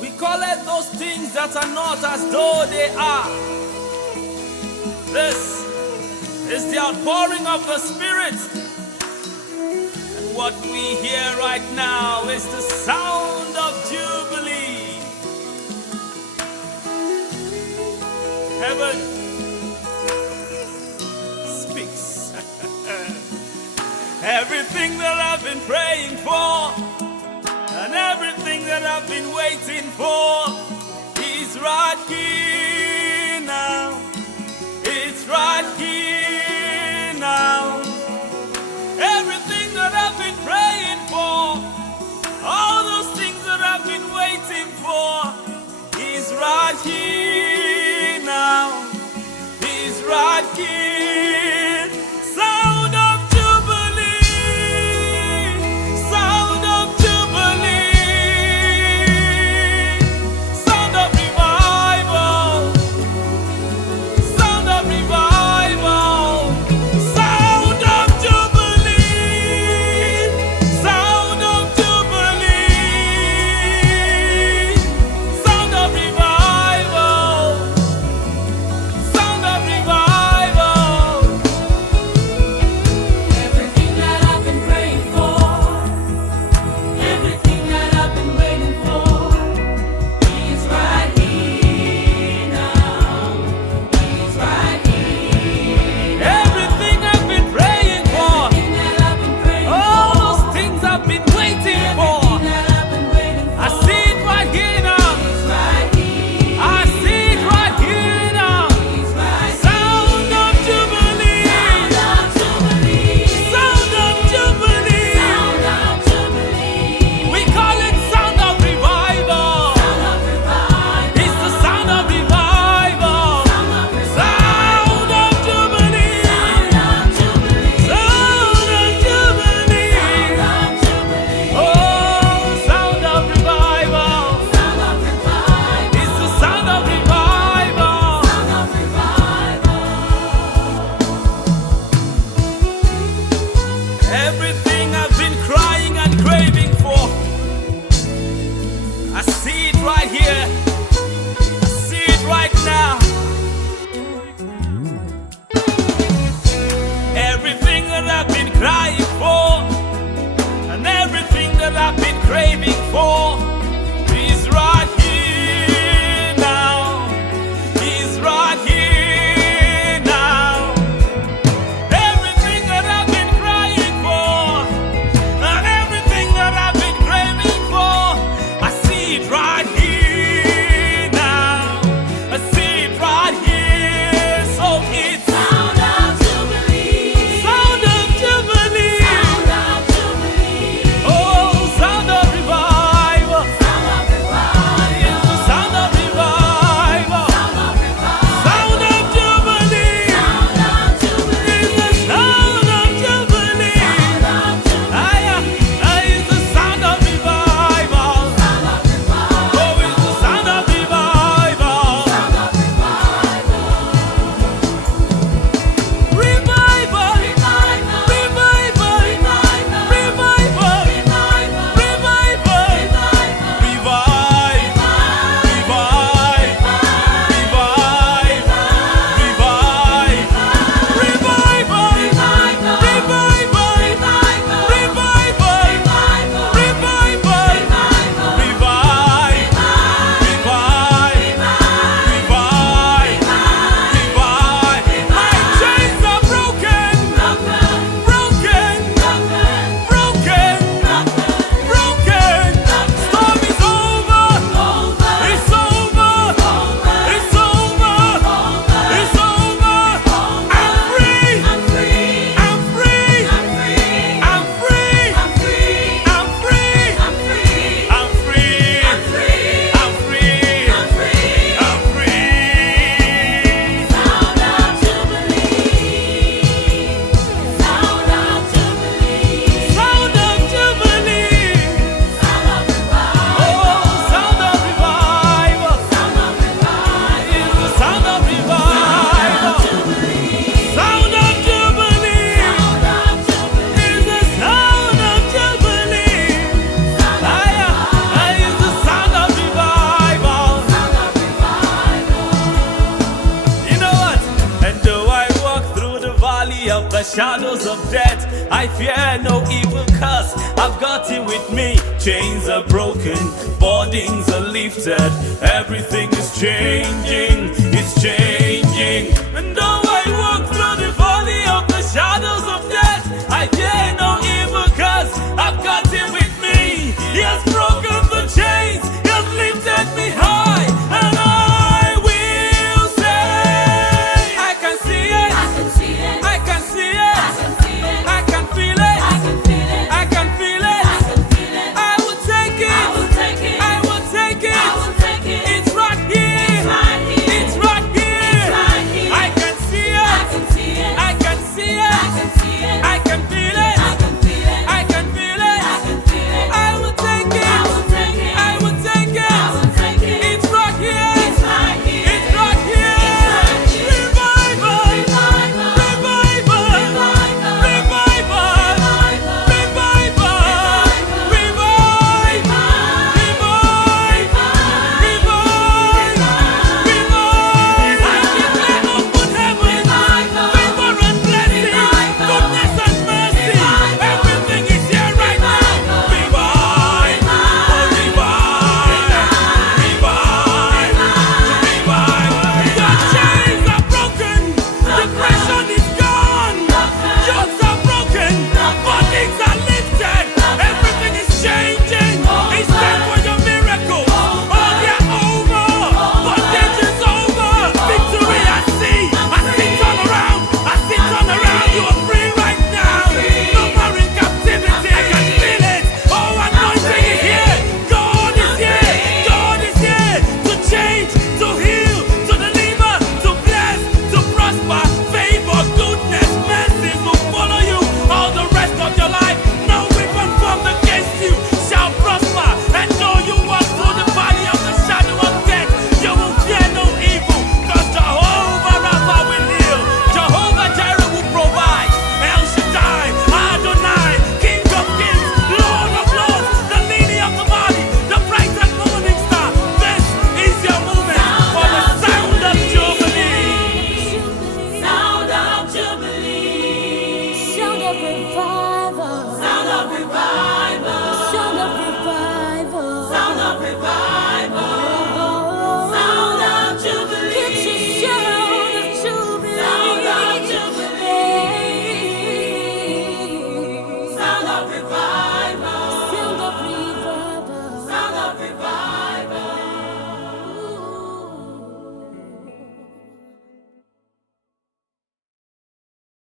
We call it those things that are not as though they are. This is the outpouring of the Spirit. And what we hear right now is the sound of Jubilee. Heaven speaks. Everything that I've been praying for and everything that I've been waiting for is right here now. It's right here now. Everything that I've been praying for, all those things that I've been waiting for is right here now. Is right here. Sound of Jubilee. Sound of Jubilee. Sound of revival. Sound of revival. Sound of Jubilee. Sound of Jubilee. Sound of revival. Sound of revival. Everything that I've been praying for, everything that I've been waiting for, He's right here now. He's right here. Everything I've been praying for, Everything that I've been praying all for, those things I've been waiting for, everything that I've been waiting for, I see it right here now. He's right here. I see it right here now. He's right here. Sound of Jubilee. Sound of Jubilee. Sound of Jubilee. Sound of Jubilee. We call it sound of revival. Sound of revival. It's the sound of revival. Sound of revival. Sound of Jubilee. Sound of Jubilee. Sound of Jubilee. Sound of Jubilee. Oh, sound of revival. Sound of revival. It's the sound of revival. Sound of revival. Everything I've been crying and craving for, I see it right here. I see it right now. Everything that I've been crying for and everything that I've been craving for is right here now. Is right here now. Everything that I've been crying for and everything that I've been craving for, I see it right here now. I see it right here. So it's Sound of Jubilee. sound of Jubilee. Sound of Jubilee. Oh, sound of revival. valley of the shadows of death, I fear no evil cause I've got it with me. Chains are broken, burdens are lifted, everything is changing, it's changing. And though I walk through the valley of the shadows of death, I fear no evil cause I've got it with me. He has broken the chains, he has lifted me high, and I will say, I can see it, I can see it. I can see I it, can see it. I can feel it, I can feel it. I can feel it, I can feel it. I will take I it, will take it. I will take I it, will take it. it's right here, It's right here. it's right here, It's right here. I can see I it, can see it. I can see I it, can see it. I can feel it, I can feel it. I can feel it, I can feel it. I will take it, I will take it. I will take I it, will take it. it's right here, It's right here. it's right here, It's right here. revival, Revival. revival, Revival. revival, revival, Sound of Jubilee. Sound of revival.